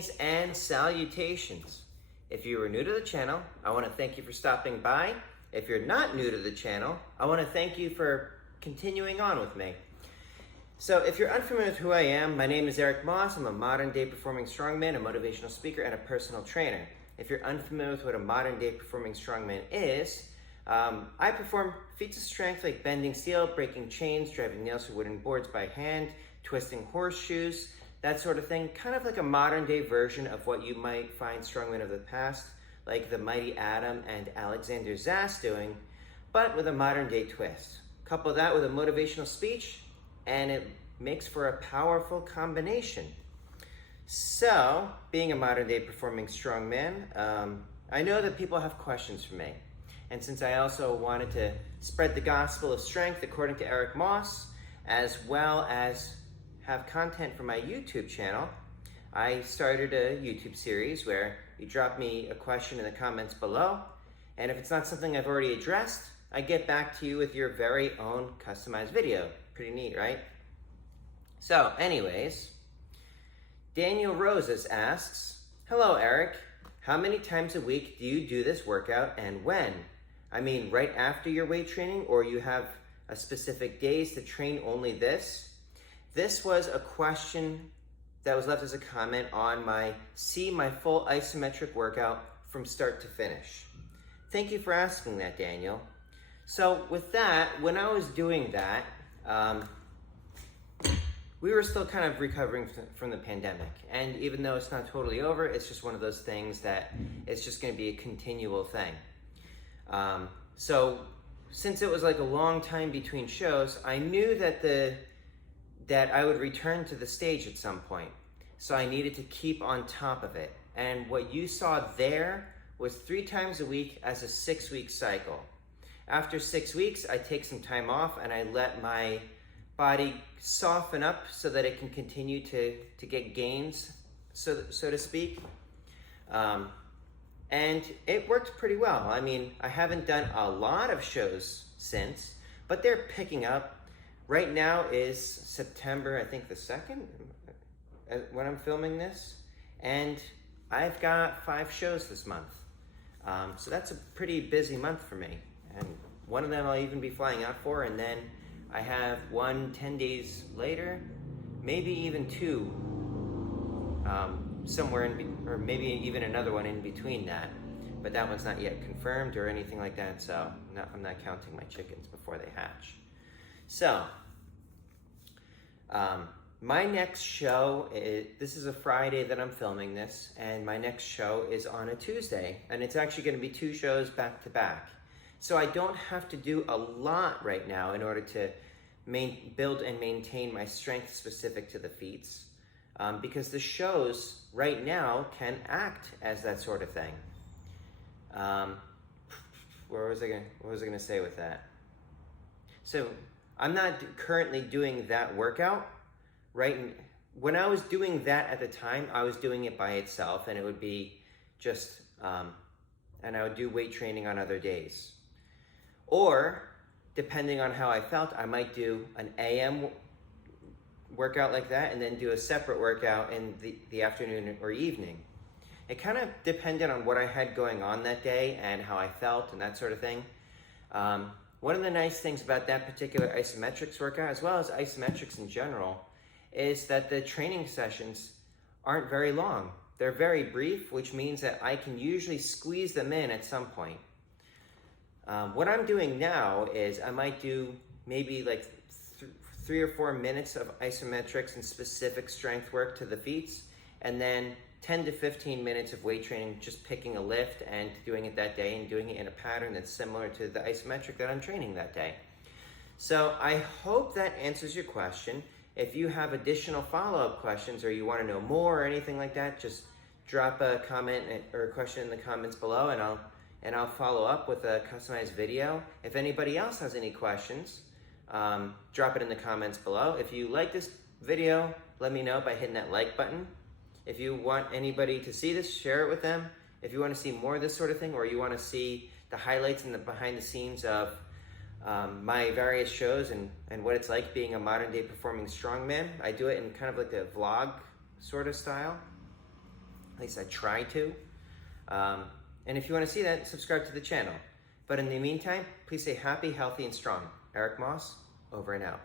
Greetings and salutations. If you are new to the channel, I want to thank you for stopping by. If you're not new to the channel, I want to thank you for continuing on with me. So if you're unfamiliar with who I am, my name is Eric Moss. I'm a modern day performing strongman, a motivational speaker, and a personal trainer. If you're unfamiliar with what a modern day performing strongman is, I perform feats of strength like bending steel, breaking chains, driving nails through wooden boards by hand, twisting horseshoes, that sort of thing. Kind of like a modern day version of what you might find strongmen of the past, like the mighty Adam and Alexander Zass doing, but with a modern day twist. Couple that with a motivational speech, and it makes for a powerful combination. So, being a modern day performing strongman, I know that people have questions for me. And since I also wanted to spread the gospel of strength according to Eric Moss, as well as have content for my YouTube channel, I started a YouTube series where you drop me a question in the comments below, and if it's not something I've already addressed, I get back to you with your very own customized video. Pretty neat, right? So anyways, Daniel Roses asks, "Hello Eric, how many times a week do you do this workout and when? I mean, right after your weight training, or you have a specific days to train only this?" This was a question that was left as a comment on my full isometric workout from start to finish. Thank you for asking that, Daniel. So with that, when I was doing that, we were still kind of recovering from the pandemic. And even though it's not totally over, it's just one of those things that it's just gonna be a continual thing. So since it was like a long time between shows, I knew that I would return to the stage at some point. So I needed to keep on top of it. And what you saw there was 3 times a week as a 6-week cycle. After 6 weeks, I take some time off and I let my body soften up so that it can continue to get gains, so to speak. And it worked pretty well. I mean, I haven't done a lot of shows since, but they're picking up. Right now is September, I think the 2nd, when I'm filming this. And I've got 5 shows this month. So that's a pretty busy month for me. And one of them I'll even be flying out for, and then I have one 10 days later, maybe even 2, somewhere or maybe even another one in between that. But that one's not yet confirmed or anything like that, so I'm not counting my chickens before they hatch. So, my next show, this is a Friday that I'm filming this, and my next show is on a Tuesday, and it's actually going to be 2 shows back to back. So I don't have to do a lot right now in order to build and maintain my strength specific to the feats, because the shows right now can act as that sort of thing. What was I going to say with that? So I'm not currently doing that workout, right? When I was doing that at the time, I was doing it by itself, and it would be just, and I would do weight training on other days. Or, depending on how I felt, I might do an AM workout like that, and then do a separate workout in the afternoon or evening. It kind of depended on what I had going on that day and how I felt and that sort of thing. One of the nice things about that particular isometrics workout, as well as isometrics in general, is that the training sessions aren't very long. They're very brief, which means that I can usually squeeze them in at some point. What I'm doing now is I might do maybe like 3 or 4 minutes of isometrics and specific strength work to the feats, and then 10 to 15 minutes of weight training, just picking a lift and doing it that day and doing it in a pattern that's similar to the isometric that I'm training that day. So I hope that answers your question. If you have additional follow-up questions or you want to know more or anything like that, just drop a comment or a question in the comments below, and I'll follow up with a customized video. If anybody else has any questions, drop it in the comments below. If you like this video, let me know by hitting that like button. If you want anybody to see this, share it with them. If you want to see more of this sort of thing, or you want to see the highlights and the behind the scenes of my various shows and what it's like being a modern day performing strongman, I do it in kind of like a vlog sort of style. At least I try to. And if you want to see that, subscribe to the channel. But in the meantime, please stay happy, healthy, and strong. Eric Moss, over and out.